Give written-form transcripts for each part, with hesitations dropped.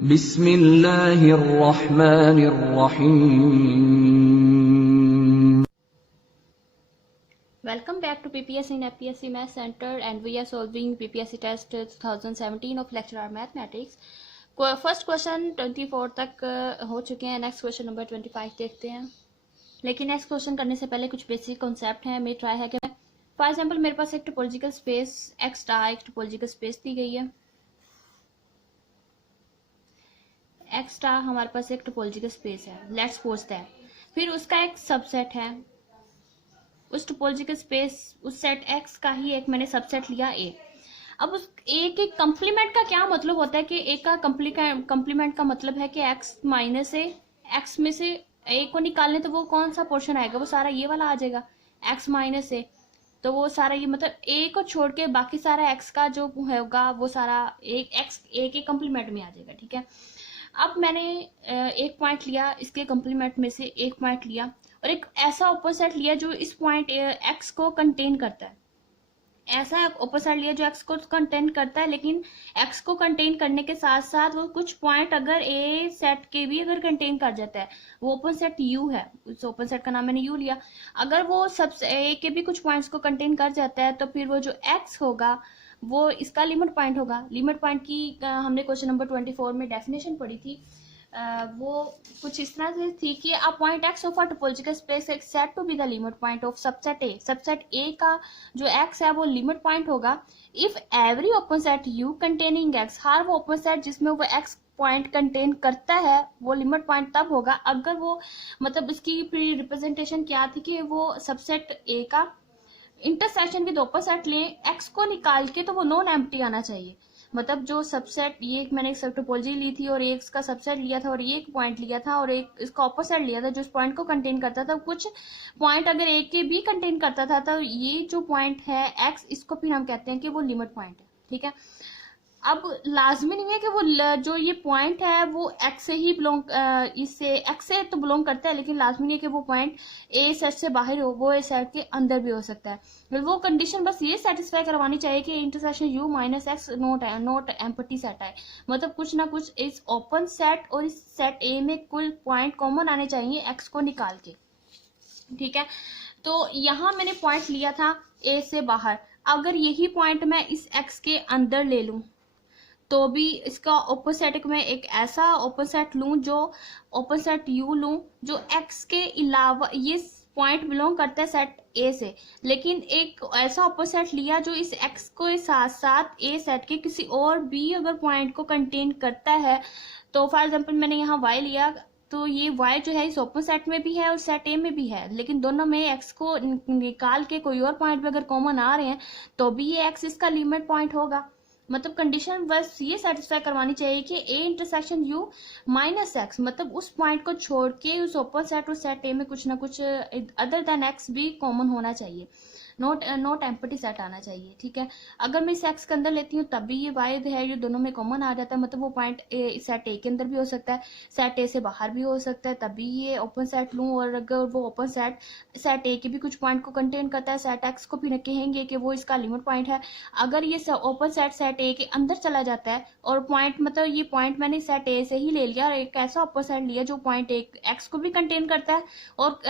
बिस्मिल्लाहिर्रहमानिर्रहीम। Welcome back to PPSC in FPSC Math Center and we are solving PPSC test 2017 of lecture mathematics. First question 24 तक हो चुके हैं. Next question number 25 देखते हैं. लेकिन नेक्स्ट क्वेश्चन करने से पहले कुछ बेसिक कॉन्सेप्ट है. मेरी ट्राई है कि फॉर एग्जांपल मेरे पास एक टोपोलॉजिकल स्पेस एक्स स्टार एक टोपोलॉजिकल स्पेस दी गई है. एक्स स्टार हमारे पास एक टोपोलॉजिकल स्पेस है. लेट्स सपोज दैट फिर उसका एक सबसेट है. उस टोपोलॉजिकल स्पेस उस सेट एक्स का ही एक मैंने सबसेट लिया ए. अब उस ए के कंप्लीमेंट का क्या मतलब होता है कि ए का कंप्लीमेंट का मतलब है कि एक्स माइनस ए. एक्स में से ए को निकालने तो वो कौन सा पोर्शन आएगा, वो सारा ये वाला आ जाएगा एक्स माइनस ए. तो वो सारा ये मतलब ए को छोड़ के बाकी सारा एक्स का जो होगा वो सारा एक्स ए के कंप्लीमेंट में आ जाएगा. ठीक है. अब मैंने एक पॉइंट लिया, इसके कंप्लीमेंट में से एक पॉइंट लिया और एक ऐसा ऑपोजिट लिया जो इस पॉइंट एक्स को कंटेन करता है. ऐसा ऑपोजिट लिया जो एक्स को कंटेन करता है, लेकिन एक्स को कंटेन करने के साथ साथ वो कुछ पॉइंट अगर ए सेट के भी अगर कंटेन कर जाता है, वो ओपन सेट यू है. उस ओपन सेट का नाम मैंने यू लिया. अगर वो सब ए के भी कुछ पॉइंट्स को कंटेन कर जाता है तो फिर वो जो एक्स होगा वो इसका लिमिट पॉइंट होगा. लिमिट पॉइंट की हमने क्वेश्चन नंबर 24 में डेफिनेशन पढ़ी थी. वो कुछ इस तरह से थी कि a point x of a topological space is said to be the limit point of subset A. Subset A का जो एक्स है वो लिमिट पॉइंट होगा if every open set U containing x. हर वो ओपन सेट जिसमें वो x point contain करता है वो लिमिट पॉइंट तब होगा अगर वो मतलब इसकी रिप्रेजेंटेशन क्या थी कि वो सबसेट ए का इंटरसेक्शन विद ऑपोजिट लें एक्स को निकाल के तो वो नॉन एम्प्टी आना चाहिए. मतलब जो सबसेट ये मैंने एक सब टोपोलॉजी ली थी और एक इसका सबसेट लिया था और ये एक पॉइंट लिया था और एक इसका ऑपोजिट लिया था जो इस पॉइंट को कंटेन करता था. कुछ पॉइंट अगर एक के भी कंटेन करता था तो ये जो पॉइंट है एक्स इसको फिर हम कहते हैं कि वो लिमिट पॉइंट है. ठीक है. अब लाजमी नहीं है कि वो जो ये पॉइंट है वो एक्स से ही बिलोंग इससे एक्स से तो बिलोंग करता है, लेकिन लाजमी नहीं है कि वो पॉइंट ए सेट से बाहर हो, वो ए सेट के अंदर भी हो सकता है. वो कंडीशन बस ये सेटिस्फाई करवानी चाहिए कि intersection you minus x not empty set है. मतलब कुछ ना कुछ इस ओपन सेट और इस सेट ए में कुल पॉइंट कॉमन आने चाहिए एक्स को निकाल के. ठीक है. तो यहाँ मैंने पॉइंट लिया था ए से बाहर. अगर यही पॉइंट मैं इस एक्स के अंदर ले लूं तो भी इसका ऑपोजिट में एक ऐसा ऑपोजिट लूं जो ऑपोजिट यू लूं जो एक्स के अलावा ये पॉइंट बिलोंग करता है सेट ए से, लेकिन एक ऐसा ऑपोजिट लिया जो इस एक्स को साथ साथ ए सेट के किसी और भी अगर पॉइंट को कंटेन करता है. तो फॉर एग्जांपल मैंने यहाँ वाई लिया तो ये y जो है इस ओपन सेट में भी है और सेट ए में भी है, लेकिन दोनों में x को निकाल के कोई और पॉइंट पे अगर कॉमन आ रहे हैं तो भी ये x इसका लिमिट पॉइंट होगा. मतलब कंडीशन बस ये सेटिस्फाई करवानी चाहिए कि ए इंटरसेक्शन यू माइनस एक्स, मतलब उस पॉइंट को छोड़ के उस ओपन सेट और सेट ए में कुछ ना कुछ अदर देन एक्स भी कॉमन होना चाहिए. नॉट एम्प्टी सेट आना चाहिए. ठीक है. अगर मैं इस एक्स के अंदर लेती हूँ तब भी ये वाई है ये दोनों में कॉमन आ जाता है. मतलब वो पॉइंट सेट ए के अंदर भी हो सकता है, सेट ए से बाहर भी हो सकता है, तभी ये ओपन सेट लूँ. और अगर वो ओपन सेट ए के भी कुछ पॉइंट को कंटेन करता है सेट एक्स को भी कहेंगे कि वो इसका लिमिट पॉइंट है. अगर ये ओपन सेट ए के अंदर चला जाता है और पॉइंट मतलब ये पॉइंट मैंने सेट ए से ही ले लिया और एक ऐसा ऑपोजिट लिया जो पॉइंट एक्स को भी कंटेन करता है और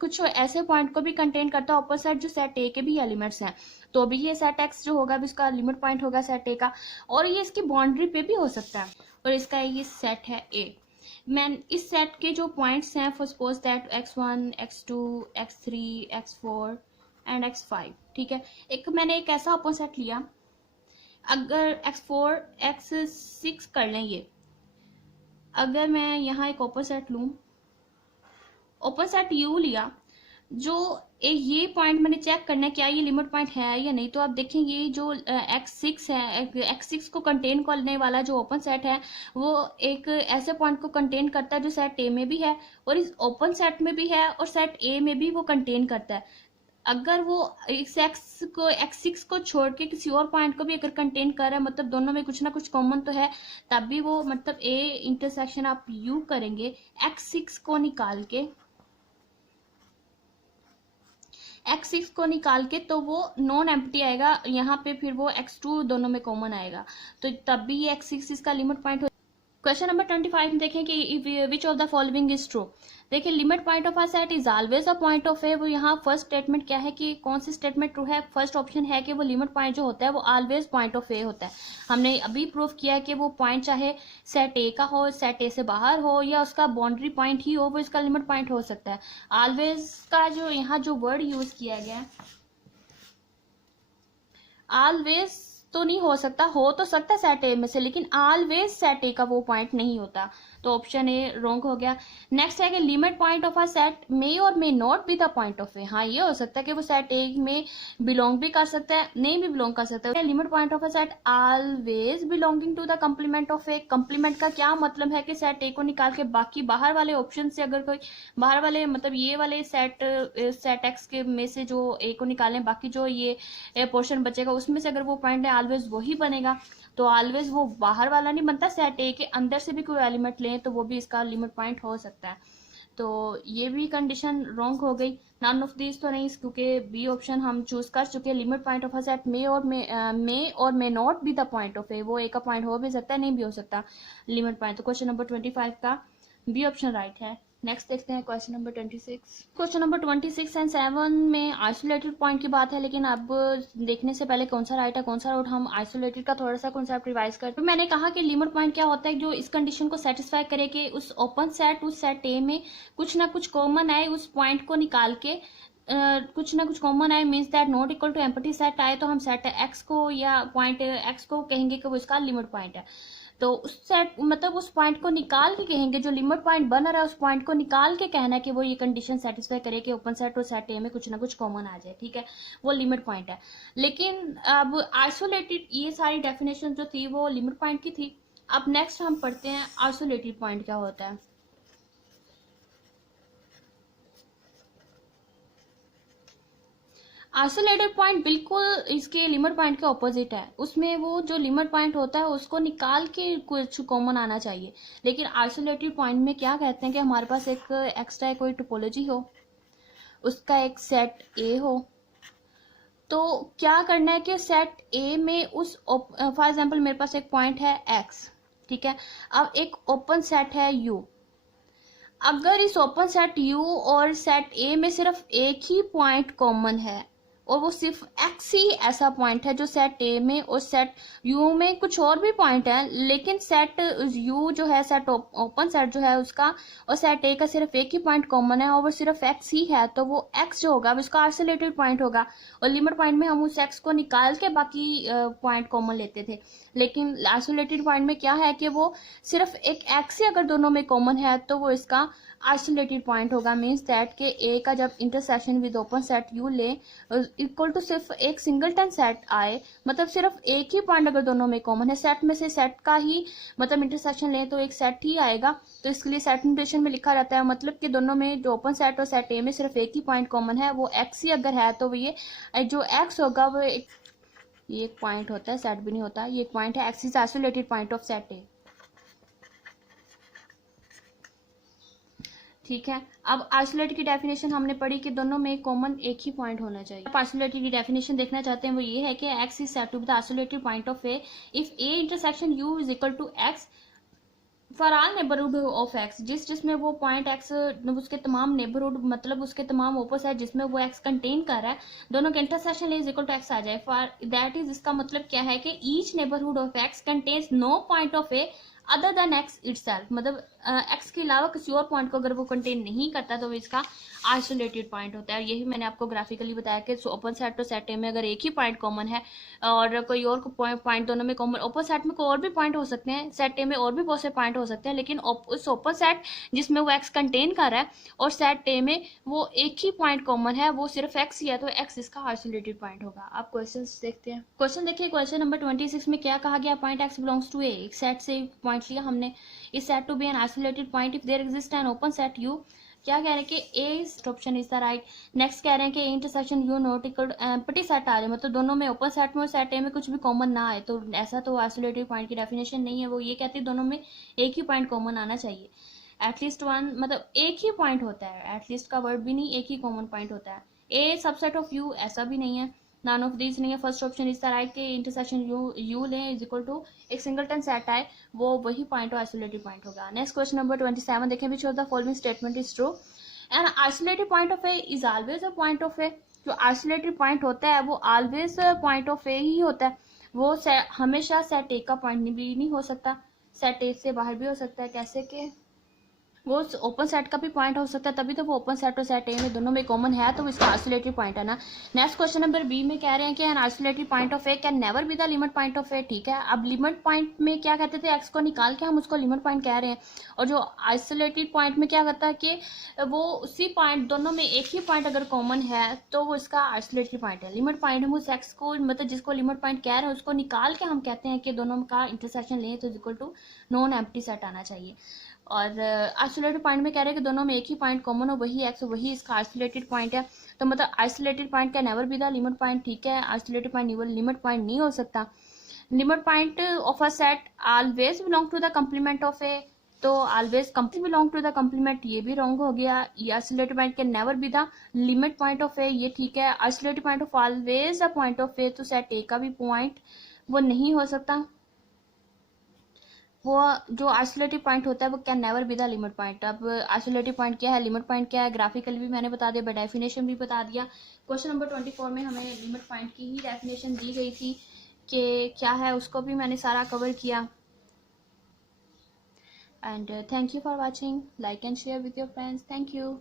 कुछ ऐसे पॉइंट को भी कंटेन करता है ऑपोजिट जो सेट ए के भी एलिमेंट्स हैं, तो भी ये सेट एक्स जो होगा इसका लिमिट पॉइंट होगा सेट ए का. और ये इसकी बाउंड्री पे भी हो सकता है. और इसका ये सेट है ए. मैं इस सेट के जो पॉइंट्स हैं for suppose that x1 x2 x3 x4 and x5. ठीक है. एक मैंने एक ऐसा ओपन सेट लिया, अगर x4 x6 कर लें ये, अगर मैं यहाँ एक ओपन सेट लूँ, ओपन सेट यू लिया जो ये पॉइंट मैंने चेक करना है क्या ये लिमिट पॉइंट है या नहीं. तो आप देखेंगे जो x6 है, x6 को कंटेन करने वाला जो ओपन सेट है वो एक ऐसे पॉइंट को कंटेन करता है जो सेट ए में भी है और इस ओपन सेट में भी है और सेट ए में भी वो कंटेन करता है. अगर वो इस x6 को छोड़ के किसी और पॉइंट को भी अगर कंटेन कर रहा है, मतलब दोनों में कुछ ना कुछ कॉमन तो है, तब भी वो मतलब ए इंटरसेक्शन आप यू करेंगे x6 को निकाल के x6 को निकाल के तो वो नॉन एम्प्टी आएगा. यहाँ पे फिर वो x2 दोनों में कॉमन आएगा तो तब भी ये x6 इसका लिमिट पॉइंट हो. क्वेश्चन नंबर 25 में देखें कि which of the following is true. देखिए limit point of a set is always a point of A. वो यहाँ फर्स्ट स्टेटमेंट क्या है कि कौन सी स्टेटमेंट ट्रू है, फर्स्ट ऑप्शन है कि वो लिमिट पॉइंट जो होता है वो ऑलवेज पॉइंट ऑफ ए होता है। हमने अभी प्रूव किया कि वो पॉइंट चाहे सेट ए का हो, सेट ए से बाहर हो या उसका बाउंड्री पॉइंट ही हो, वो इसका लिमिट पॉइंट हो सकता है। ऑलवेज का जो यहाँ जो वर्ड यूज किया गया है, ऑलवेज तो नहीं हो तो सकता सेट ए में से, लेकिन ऑलवेज सेट ए का वो पॉइंट नहीं होता, तो ऑप्शन ए रॉन्ग हो गया। नेक्स्ट है कि limit point of a set may और may not be the point of A. हाँ, ये हो सकता है कि वो सेट ए में बिलोंग भी कर सकता है, नहीं भी बिलोंग कर सकता है। Limit point of a set always belonging to the complement of A. Complement का क्या मतलब है कि सेट ए को निकाल के बाकी बाहर वाले ऑप्शन से अगर कोई बाहर वाले मतलब ये वाले सेट एक्स के में से जो ए को निकालें, बाकी जो ये पोर्शन बचेगा उसमें से अगर वो पॉइंट है ऑलवेज वही बनेगा। तो ऑलवेज वो बाहर वाला नहीं बनता, सेट ए के अंदर से भी कोई एलिमेंट लें तो वो भी इसका लिमिट पॉइंट हो सकता है। तो ये भी कंडीशन रॉन्ग हो गई। नन ऑफ दिस तो नहीं, क्योंकि बी ऑप्शन हम चूज कर चुके हैं। Limit point of a set may और may not be the point of A. वो ए का पॉइंट हो भी सकता है, नहीं भी हो सकता लिमिट पॉइंट। तो क्वेश्चन नंबर 25 का बी ऑप्शन राइट है। नेक्स्ट देखते हैं question number 26। Question number 26 and 7 में आइसोलेटेड पॉइंट की बात है, लेकिन अब देखने से पहले कौन सा राइट है कौन सा राइट, हम आइसोलेटेड का थोड़ा सा कॉन्सेप्ट रिवाइज करते हैं। तो मैंने कहा कि लिमिट पॉइंट क्या होता है, जो इस कंडीशन को सेटिस्फाई करे कि उस ओपन सेट उस सेट ए में कुछ ना कुछ कॉमन आए, उस पॉइंट को निकाल के कुछ ना कुछ कॉमन आए, means that not equal to empty set आए, तो हम सेट एक्स को या पॉइंट एक्स को कहेंगे कि वो इसका लिमिट पॉइंट है। तो उस सेट मतलब उस पॉइंट को निकाल के कहेंगे, जो लिमिट पॉइंट बन रहा है उस पॉइंट को निकाल के कहना है कि वो ये कंडीशन सेटिस्फाई करे कि ओपन सेट और सेट ए में कुछ ना कुछ कॉमन आ जाए, ठीक है, वो लिमिट पॉइंट है। लेकिन अब आइसोलेटेड, ये सारी डेफिनेशन जो थी वो लिमिट पॉइंट की थी। अब नेक्स्ट हम पढ़ते हैं आइसोलेटेड पॉइंट क्या होता है। आइसोलेटेड पॉइंट बिल्कुल इसके लिमिट पॉइंट के ऑपोजिट है। उसमें वो जो लिमिट पॉइंट होता है उसको निकाल के कुछ कॉमन आना चाहिए। लेकिन आइसोलेटेड पॉइंट में क्या कहते हैं कि हमारे पास एक एक्स्ट्रा कोई टोपोलॉजी हो, उसका एक सेट ए हो, तो क्या करना है कि सेट ए में उस फॉर एग्जाम्पल मेरे पास एक पॉइंट है एक्स, ठीक है, अब एक ओपन सेट है यू। अगर इस ओपन सेट यू और सेट ए में सिर्फ एक ही पॉइंट कॉमन है और वो सिर्फ एक्स ही ऐसा पॉइंट है जो सेट ए में और सेट यू में कुछ और भी पॉइंट है, लेकिन सेट यू जो है सेट ओपन सेट जो है उसका और सेट ए का सिर्फ एक ही पॉइंट कॉमन है और वो सिर्फ एक्स ही है, तो वो एक्स जो होगा वो इसका आइसोलेटेड पॉइंट होगा। और लिमिट पॉइंट में हम उस एक्स को निकाल के बाकी पॉइंट कॉमन लेते थे। लेकिन आइसोलेटेड पॉइंट में क्या है कि वो सिर्फ एक एक्स ही अगर दोनों में कॉमन है तो वो इसका आइसोलेटेड पॉइंट होगा। मीन्स दैट के ए का जब intersection with open set you ले इक्वल टू सिर्फ एक सिंगलटन सेट आए, मतलब सिर्फ एक ही पॉइंट अगर दोनों में कॉमन है, सेट में से सेट का ही मतलब इंटरसेक्शन ले तो एक सेट ही आएगा, तो इसके लिए सेट नोटेशन में लिखा जाता है, मतलब कि दोनों में जो ओपन सेट और सेट ए में सिर्फ एक ही पॉइंट कॉमन है वो एक्स ही अगर है, तो ये जो एक्स होगा वो ये एक पॉइंट होता है, सेट भी नहीं होता, ये एक पॉइंट है, x is isolated point of set ए। ठीक है, अब आइसोलेटेड की डेफिनेशन हमने पढ़ी कि दोनों में कॉमन एक ही पॉइंट होना चाहिए। आइसोलेटेड की डेफिनेशन देखना चाहते हैं, वो ये है कि x is set to be the isolated point of A if A intersection U is equal to x for all neighbourhood of x. जिसमें वो पॉइंट एक्स उसके तमाम नेबरहुड मतलब उसके तमाम ओपोजिट जिसमें वो एक्स कंटेन कर रहा है, दोनों के intersection is equal to x आ जाए। फॉर दैट इज, इसका मतलब क्या है कि each neighbourhood of x contains no point of A other than x itself, मतलब एक्स के अलावा किसी और पॉइंट को अगर वो कंटेन नहीं करता तो इसका आइसोलेटेड पॉइंट होता है। यही मैंने आपको ग्राफिकली बताया कि ओपन सेट और सेट ए में अगर एक ही पॉइंट कॉमन है और कोई और पॉइंट दोनों में कॉमन, ओपन सेट में कोई और भी पॉइंट हो सकते हैं, सेट ए में और भी बहुत से पॉइंट हो सकते हैं, लेकिन उस ओपन सेट जिसमें वो एक्स कंटेन कर रहा है और सेट ए में वो एक ही पॉइंट कॉमन है, वो सिर्फ एक्स ही है, तो एक्स इसका आइसोलेटेड पॉइंट होगा। आप क्वेश्चन देखते हैं। क्वेश्चन देखिए, क्वेश्चन नंबर 26 में क्या कहा गया, point X belongs to A. एक सेट से पॉइंट लिया हमने, इस set to be an isolated point if there exist an open set U. क्या कह रहे हैं कि A option is the right. Next कह रहे हैं कि intersection U not equal empty set आ जाए, मतलब दोनों में ओपन सेट में और सेट ए में कुछ भी कॉमन ना आए, तो ऐसा तो आइसोलेटेड पॉइंट की डेफिनेशन नहीं है। वो ये कहती है दोनों में एक ही पॉइंट कॉमन आना चाहिए, एटलीस्ट वन, मतलब एक ही पॉइंट होता है, एटलीस्ट का वर्ड भी नहीं, एक ही कॉमन पॉइंट होता है। ए सबसेट ऑफ यू ऐसा भी नहीं है, नन ऑफ दीज नहीं है, first option is the right के इंटरसेक्शन यू लें इज इक्वल टू एक सिंगलटन सेट आए वो वही पॉइंट और आइसोलेटेड पॉइंट होगा। नेक्स्ट क्वेश्चन नंबर 27 देखें, which of the following statement is true. And isolated point of A is always a point of A. जो isolated point होता है वो ऑलवेज पॉइंट ऑफ ए ही होता है, वो हमेशा सेट ए का पॉइंट भी नहीं हो सकता, सेट ए से बाहर भी हो सकता है। कैसे के वो ओपन सेट का भी पॉइंट हो सकता है, तभी तो वो ओपन सेट और सेट ए में दोनों में कॉमन है, तो इसका आइसोलेटेड पॉइंट है ना। नेक्स्ट क्वेश्चन नंबर बी में कह रहे हैं कि an isolated point of A can never be the limit point of A. ठीक है, अब लिमिट पॉइंट में क्या कहते थे, एक्स को निकाल के हम उसको लिमिट पॉइंट कह रहे हैं, और जो आइसोलेटेड पॉइंट में क्या करता है कि वो उसी पॉइंट दोनों में एक ही पॉइंट अगर कॉमन है तो वो इसका आइसोलेटेड पॉइंट है। लिमिट पॉइंट हम उस एक्स को मतलब जिसको लिमिट पॉइंट कह रहे हैं उसको निकाल के हम कहते हैं कि दोनों का इंटरसेक्शन लें तो equal to non empty set आना चाहिए। और आइसोलेटेड पॉइंट में कह रहे हैं कि दोनों में एक ही पॉइंट कॉमन हो, वही एक्स, वही इसका आइसोलेटेड पॉइंट है। तो मतलब isolated point can never be the limit point. ठीक है, आइसोलेटेड पॉइंट लिमिट पॉइंट नहीं हो सकता। Limit point of a set always belong to the complement of A, तो always complete belong to the complement, ये भी रॉन्ग हो गया। Isolated point can never be the limit point of A, ये ठीक है। Isolated point of always a point of A, तो set ए का भी पॉइंट वो नहीं हो सकता। वो जो आइसोलेटिव पॉइंट होता है वो can never be the limit point. अब आइसोलेटिव पॉइंट क्या है, लिमिट पॉइंट क्या है, ग्राफिकली भी मैंने बता दिया, बाय डेफिनेशन भी बता दिया। क्वेश्चन नंबर 24 में हमें लिमिट पॉइंट की ही डेफिनेशन दी गई थी कि क्या है, उसको भी मैंने सारा कवर किया। And thank you for watching, like and share with your friends, thank you.